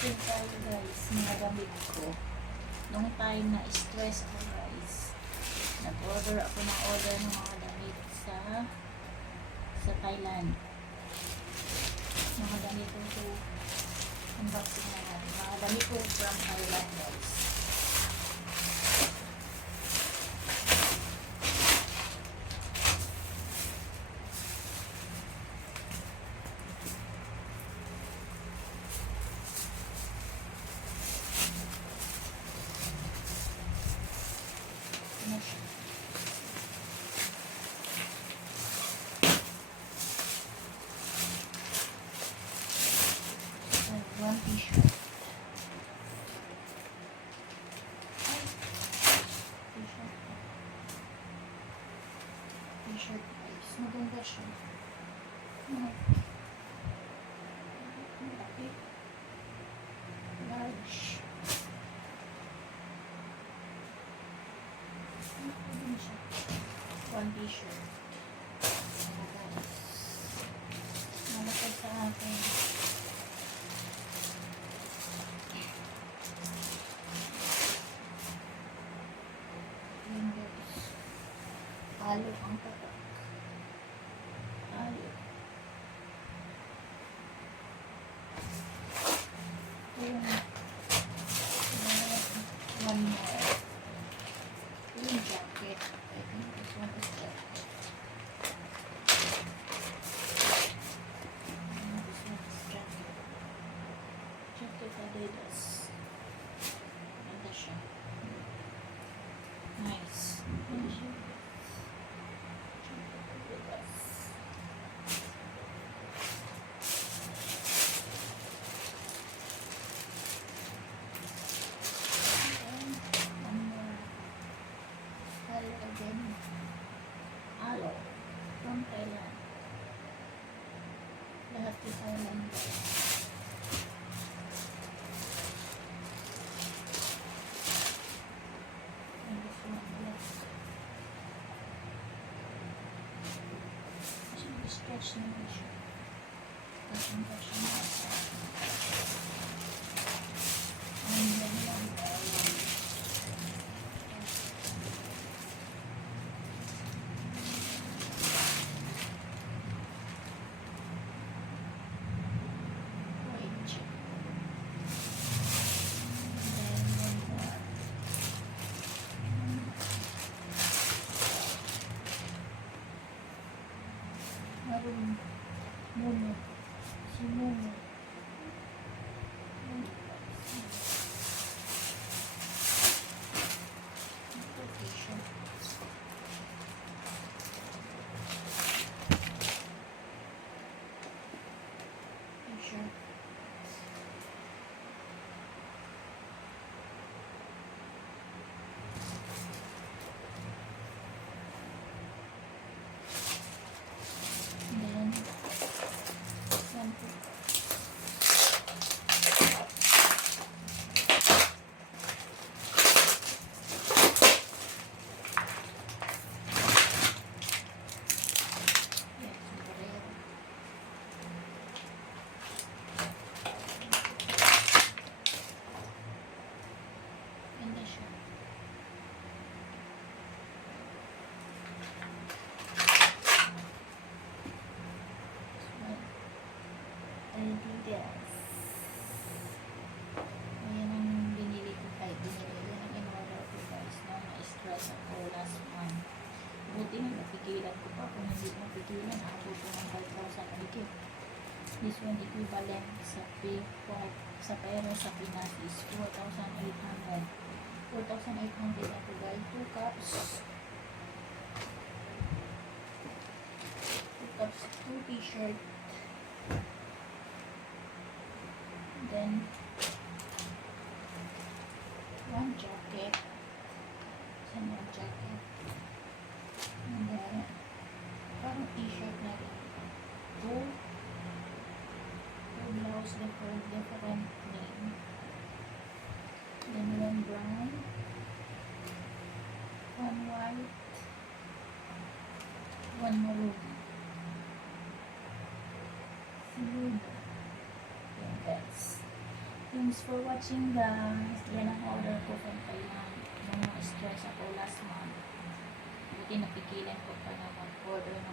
Shopping tayo guys, mga gamit ko. Nung time na stress ako guys, nag-order ako ng mga damit sa Thailand. Mga damit ko, unboxing na natin. Mga damit ko from Thailand guys. One t-shirt. T-shirt guys. Maganda siya. Malaki. Large. Maganda siya. One t-shirt. Guys. Malaki sa akin. Halo ang tatak. Halo. One more. Yung jacket. I think this one is jacket. This one is jacket. Jacket Adidas. Ganda siya. Nice. Again, Alo from Thailand. Lahat di Thailand. And this one black. Actually, stretch naman siya. And then one Momo. Si Momo. T-shirt. Adidas. Ayan ang binili ko kahit binili. Yan ang in-order ko guys. No? Na-stress ako last month. Buti na napigilan ko pa. Kung hindi napigilan, ako po ng 5,000 ulit. This one equivalent sa pera sa Pinas is 4,800. 4,800 ako guys. 2 cups. 2 t-shirt. Then one jacket, and one jacket, and then parang t-shirt na rin. Two blouse, different name. Then one brown, one white, one maroon. Yan guys. Yung Thanks for watching guys. Yan ang order ko from Thailand. Nung stress ako last month. Buti napigilan ko pa na mag-order na